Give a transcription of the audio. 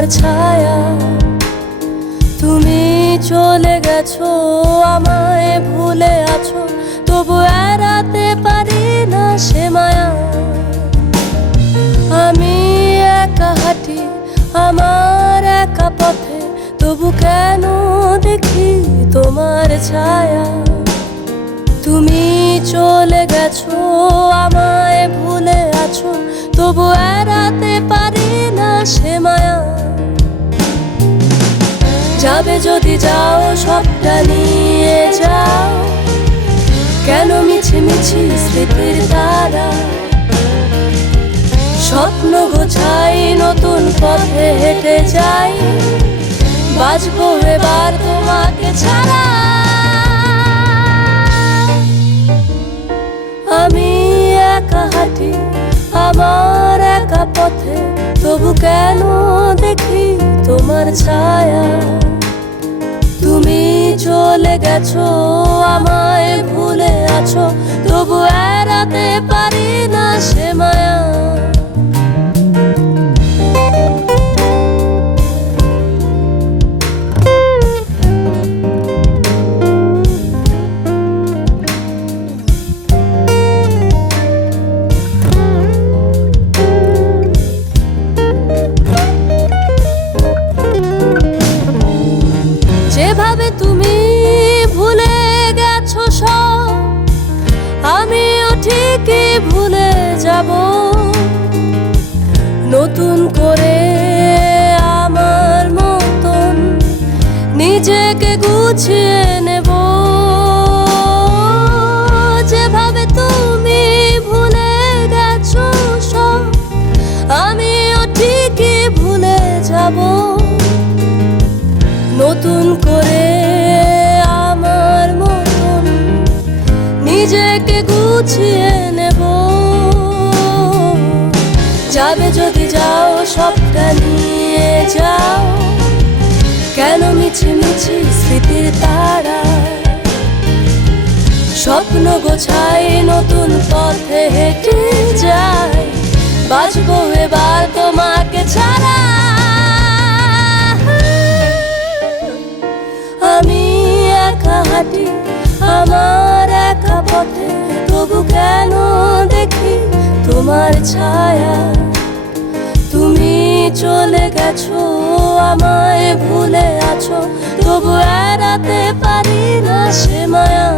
তোমার ছায়া। তুমি চলে গেছো, আমায় ভুলে আছো, তবু এড়াতে পারি না সে মায়া। আমি একা হাঁটি, আমার একা পথে, তবু কেন দেখি তোমার ছায়া? তুমি চলে গেছো, আমায় ভুলে আছো, তবু এড়াতে পারি যাবে যদি যাও সবটা নিয়ে যাও। কেন মিছি মিছি স্মৃতির দ্বারা স্বপ্ন গোছাই নতুন পথে হেঁটে যাই। বাজবো এবার তোমাকে ছাড়া। আমি একা হাঁটি, আমার একা পথে, তবু কেন দেখি তোমার ছায়া? চলে গেছো আমায় ভুলে আছো তবু এড়াতে পারি না সে মায়া। যেভাবে তুমি ঠিকই ভুলে যাব। নতুন করে আমার মতন নিজেকে গুছিয়ে নেব। যেভাবে তুমি ভুলে গেছো সব, আমিও ঠিকই ভুলে যাব। নতুন করে নিজেকে গুছিয়ে নেব। যাবে যদি যাও, সবটা নিয়ে যাও। কেন মিছি মিছি স্মৃতির তারা স্বপ্ন গোছাই নতুন পথে হেঁটে যায়। বাঁচবো এবার তোমার ছায়া। তুমি চলে গেছো আমায় ভুলে আছো। তবু এড়াতে পারি না সে মায়া।